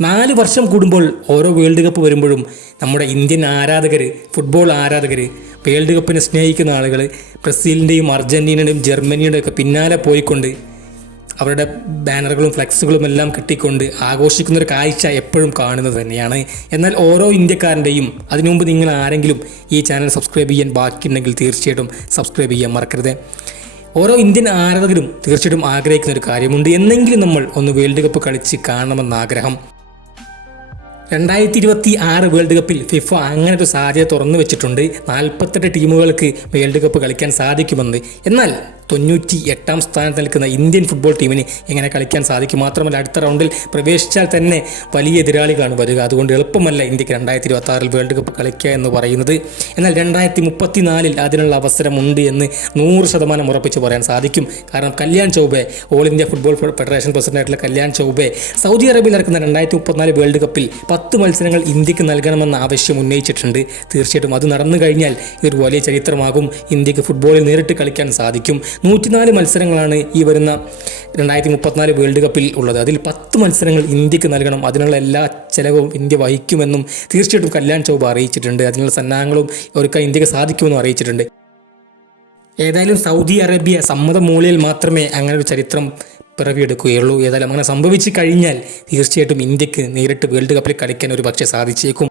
4 വർഷം കൂടുമ്പോൾ ഓരോ വേൾഡ് കപ്പ് വരുമ്പോഴും നമ്മുടെ ഇന്ത്യൻ ആരാധകർ, ഫുട്ബോൾ ആരാധകർ, വേൾഡ് കപ്പിനെ സ്നേഹിക്കുന്ന ആളുകൾ ബ്രസീലിൻ്റെയും അർജൻറ്റീനയുടെയും ജർമ്മനിയുടെയും ഒക്കെ പിന്നാലെ പോയിക്കൊണ്ട് അവരുടെ ബാനറുകളും ഫ്ലെക്സുകളും എല്ലാം കെട്ടിക്കൊണ്ട് ആഘോഷിക്കുന്നൊരു കാഴ്ച എപ്പോഴും കാണുന്നത് തന്നെയാണ്. എന്നാൽ ഓരോ ഇന്ത്യക്കാരൻ്റെയും അതിനു മുമ്പ് നിങ്ങൾ ആരെങ്കിലും ഈ ചാനൽ സബ്സ്ക്രൈബ് ചെയ്യാൻ ബാക്കിയുണ്ടെങ്കിൽ തീർച്ചയായിട്ടും സബ്സ്ക്രൈബ് ചെയ്യാൻ മറക്കരുത്. ഓരോ ഇന്ത്യൻ ആരാധകരും തീർച്ചയായിട്ടും ആഗ്രഹിക്കുന്ന ഒരു കാര്യമുണ്ട്, എന്നെങ്കിലും നമ്മൾ ഒന്ന് വേൾഡ് കപ്പ് കളിച്ച് കാണണമെന്ന ആഗ്രഹം. 2026 വേൾഡ് കപ്പിൽ ഫിഫ അങ്ങനെ ഒരു സാധ്യത തുറന്നു വെച്ചിട്ടുണ്ട്. 48 ടീമുകൾക്ക് വേൾഡ് കപ്പ് കളിക്കാൻ സാധിക്കുമെന്ന്. എന്നാൽ 98ാം സ്ഥാനത്ത് നിൽക്കുന്ന ഇന്ത്യൻ ഫുട്ബോൾ ടീമിന് എങ്ങനെ കളിക്കാൻ സാധിക്കും? മാത്രമല്ല അടുത്ത റൗണ്ടിൽ പ്രവേശിച്ചാൽ തന്നെ വലിയ എതിരാളികളാണ് വരിക. അതുകൊണ്ട് എളുപ്പമല്ല ഇന്ത്യക്ക് 2026 വേൾഡ് കപ്പ് കളിക്കുക എന്ന് പറയുന്നത്. എന്നാൽ 2034 അതിനുള്ള അവസരമുണ്ട് എന്ന് 100% ഉറപ്പിച്ച് പറയാൻ സാധിക്കും. കാരണം Kalyan Chaubey, all India football federation പ്രസിഡന്റായിട്ടുള്ള കല്യാൺ ചൗബെ സൗദി അറേബ്യയിൽ നടക്കുന്ന 2034 വേൾഡ് കപ്പിൽ 10 മത്സരങ്ങൾ ഇന്ത്യക്ക് നൽകണമെന്ന ആവശ്യം ഉന്നയിച്ചിട്ടുണ്ട്. തീർച്ചയായിട്ടും അത് നടന്നു കഴിഞ്ഞാൽ ഇതൊരു വലിയ ചരിത്രമാകും. ഇന്ത്യക്ക് ഫുട്ബോളിൽ നേരിട്ട് കളിക്കാൻ സാധിക്കും. 104 മത്സരങ്ങളാണ് ഈ വരുന്ന 2034 വേൾഡ് കപ്പിൽ ഉള്ളത്. അതിൽ 10 മത്സരങ്ങൾ ഇന്ത്യക്ക് നൽകണം. അതിനുള്ള എല്ലാ ചെലവും ഇന്ത്യ വഹിക്കുമെന്നും തീർച്ചയായിട്ടും കല്യാൺ ചൗബ അറിയിച്ചിട്ടുണ്ട്. അതിനുള്ള സന്നാഹങ്ങളും ഒരുക്കാൻ ഇന്ത്യക്ക് സാധിക്കുമെന്നും അറിയിച്ചിട്ടുണ്ട്. ഏതായാലും സൗദി അറേബ്യ സമ്മതം മൂലയിൽ മാത്രമേ അങ്ങനെ ഒരു ചരിത്രം പിറവിയെടുക്കുകയുള്ളൂ. ഏതായാലും അങ്ങനെ സംഭവിച്ചു കഴിഞ്ഞാൽ തീർച്ചയായിട്ടും ഇന്ത്യക്ക് നേരിട്ട് വേൾഡ് കപ്പിൽ കളിക്കാൻ ഒരു പക്ഷേ സാധിച്ചേക്കും.